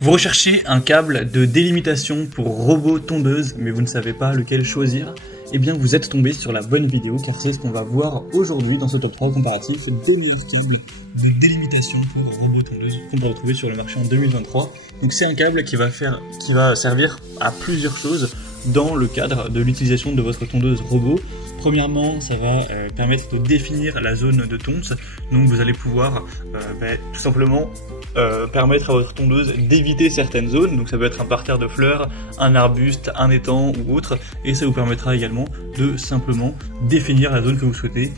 Vous recherchez un câble de délimitation pour robot tondeuse, mais vous ne savez pas lequel choisir? Eh bien, vous êtes tombé sur la bonne vidéo, car c'est ce qu'on va voir aujourd'hui dans ce top 3 comparatif des meilleurs câbles de délimitation pour robot tondeuse qu'on va retrouver sur le marché en 2023. Donc c'est un câble qui va servir à plusieurs choses dans le cadre de l'utilisation de votre tondeuse robot. Premièrement, ça va permettre de définir la zone de tonte, donc vous allez pouvoir tout simplement permettre à votre tondeuse d'éviter certaines zones, donc ça peut être un parterre de fleurs, un arbuste, un étang ou autre, et ça vous permettra également de simplement définir la zone que vous souhaitez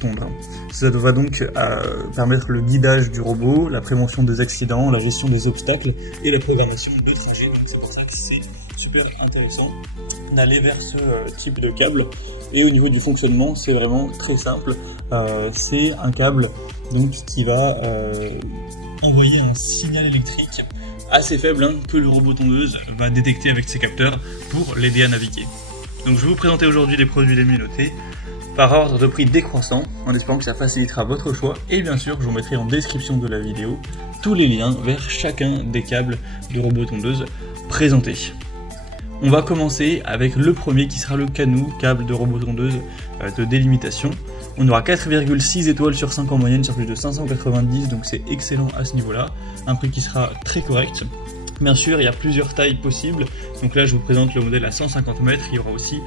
tondre. Ça va donc permettre le guidage du robot, la prévention des accidents, la gestion des obstacles et la programmation de trajets, donc c'est pour ça que c'est super intéressant d'aller vers ce type de câble. Et au niveau du fonctionnement, c'est vraiment très simple. C'est un câble donc qui va envoyer un signal électrique assez faible que le robot tondeuse va détecter avec ses capteurs pour l'aider à naviguer. Donc je vais vous présenter aujourd'hui les produits les mieux notés par ordre de prix décroissant, en espérant que ça facilitera votre choix. Et bien sûr, je vous mettrai en description de la vidéo tous les liens vers chacun des câbles de robot tondeuse présentés. On va commencer avec le premier qui sera le Canoo, câble de robot tondeuse de délimitation. On aura 4,6 étoiles sur 5 en moyenne sur plus de 590, donc c'est excellent à ce niveau-là. Un prix qui sera très correct. Bien sûr, il y a plusieurs tailles possibles. Donc là, je vous présente le modèle à 150 mètres. Il y aura aussi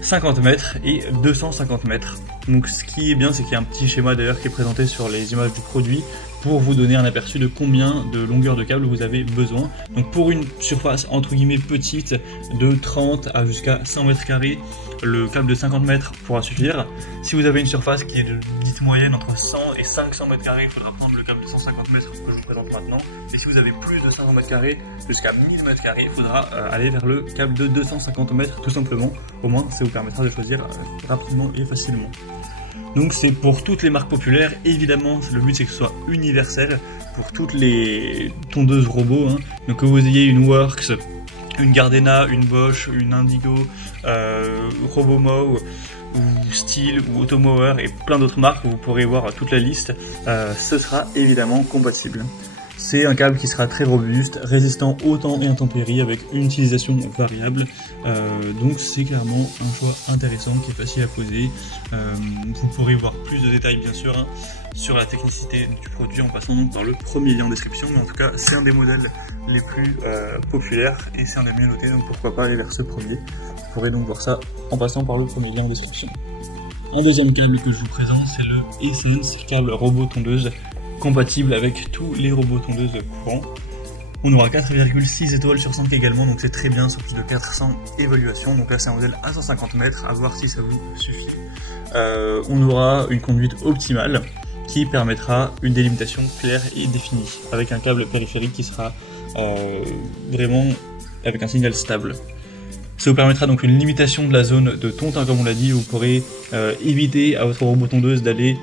50 mètres et 250 mètres. Donc ce qui est bien, c'est qu'il y a un petit schéma d'ailleurs qui est présenté sur les images du produit pour vous donner un aperçu de combien de longueur de câble vous avez besoin. Donc pour une surface entre guillemets petite de 30 à jusqu'à 100 mètres carrés, le câble de 50 mètres pourra suffire. Si vous avez une surface qui est de dite moyenne entre 100 et 500 mètres carrés, il faudra prendre le câble de 150 mètres que je vous présente maintenant. Et si vous avez plus de 500 mètres carrés jusqu'à 1000 mètres carrés, il faudra aller vers le câble de 250 mètres tout simplement. Au moins, ça vous permettra de choisir rapidement et facilement. Donc c'est pour toutes les marques populaires, évidemment le but c'est que ce soit universel pour toutes les tondeuses robots, donc que vous ayez une Works, une Gardena, une Bosch, une Indigo, Robomow, ou Stihl ou Automower et plein d'autres marques, vous pourrez voir toute la liste, ce sera évidemment compatible. C'est un câble qui sera très robuste, résistant au temps et intempéries avec une utilisation variable, donc c'est clairement un choix intéressant qui est facile à poser. Vous pourrez voir plus de détails bien sûr sur la technicité du produit en passant donc par le premier lien en description, mais en tout cas c'est un des modèles les plus populaires et c'est un des mieux notés, donc pourquoi pas aller vers ce premier. Vous pourrez donc voir ça en passant par le premier lien en description. Un deuxième câble que je vous présente, c'est le Essence câble robot tondeuse, compatible avec tous les robots tondeuses courants. On aura 4,6 étoiles sur 5 également, donc c'est très bien, sur plus de 400 évaluations. Donc là c'est un modèle à 150 mètres, à voir si ça vous suffit. On aura une conduite optimale qui permettra une délimitation claire et définie, avec un câble périphérique qui sera vraiment avec un signal stable. Ça vous permettra donc une limitation de la zone de tonte, comme on l'a dit. Vous pourrez éviter à votre robot tondeuse d'aller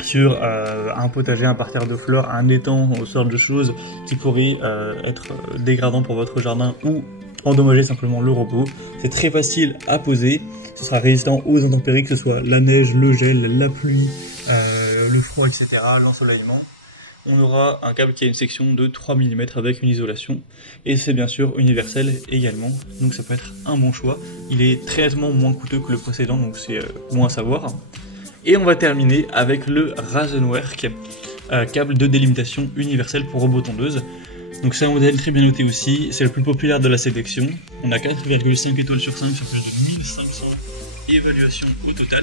sur un potager, un parterre de fleurs, un étang, ce genre de choses qui pourraient être dégradants pour votre jardin ou endommager simplement le robot. C'est très facile à poser, ce sera résistant aux intempéries, que ce soit la neige, le gel, la pluie, le froid, etc., l'ensoleillement. On aura un câble qui a une section de 3 mm avec une isolation, et c'est bien sûr universel également, donc ça peut être un bon choix. Il est très nettement moins coûteux que le précédent, donc c'est bon à savoir. Et on va terminer avec le Rasenwerk, câble de délimitation universelle pour robot tondeuse. Donc c'est un modèle très bien noté aussi, c'est le plus populaire de la sélection. On a 4,5 étoiles sur 5 sur plus de 1500 évaluations au total.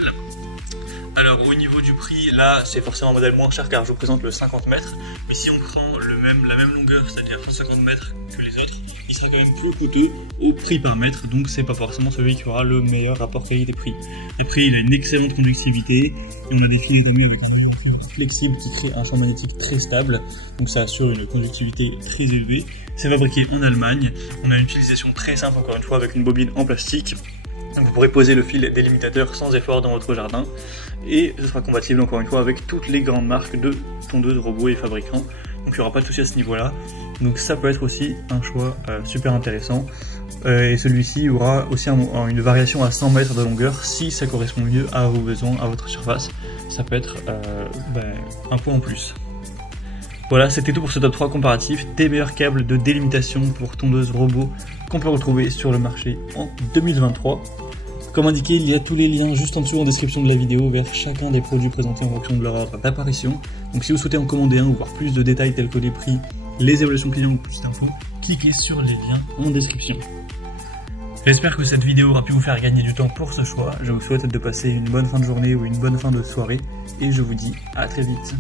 Alors au niveau du prix, là c'est forcément un modèle moins cher car je vous présente le 50 mètres, mais si on prend la même longueur, c'est-à-dire 150 mètres que les autres, il sera quand même plus coûteux au prix par mètre, donc c'est pas forcément celui qui aura le meilleur rapport qualité-prix. Le prix, il a une excellente conductivité, et on a des filets d'amieux avec un mouvement flexible qui crée un champ magnétique très stable, donc ça assure une conductivité très élevée. C'est fabriqué en Allemagne, on a une utilisation très simple encore une fois avec une bobine en plastique. Donc vous pourrez poser le fil délimitateur sans effort dans votre jardin et ce sera compatible encore une fois avec toutes les grandes marques de tondeuses robots et fabricants. Donc il n'y aura pas de souci à ce niveau-là. Donc ça peut être aussi un choix super intéressant. Et celui-ci aura aussi une variation à 100 mètres de longueur si ça correspond mieux à vos besoins, à votre surface. Ça peut être un point en plus. Voilà, c'était tout pour ce top 3 comparatif des meilleurs câbles de délimitation pour tondeuse robot qu'on peut retrouver sur le marché en 2023. Comme indiqué, il y a tous les liens juste en dessous en description de la vidéo vers chacun des produits présentés en fonction de leur ordre d'apparition. Donc si vous souhaitez en commander un ou voir plus de détails tels que les prix, les évaluations clients ou plus d'infos, cliquez sur les liens en description. J'espère que cette vidéo aura pu vous faire gagner du temps pour ce choix. Je vous souhaite de passer une bonne fin de journée ou une bonne fin de soirée et je vous dis à très vite.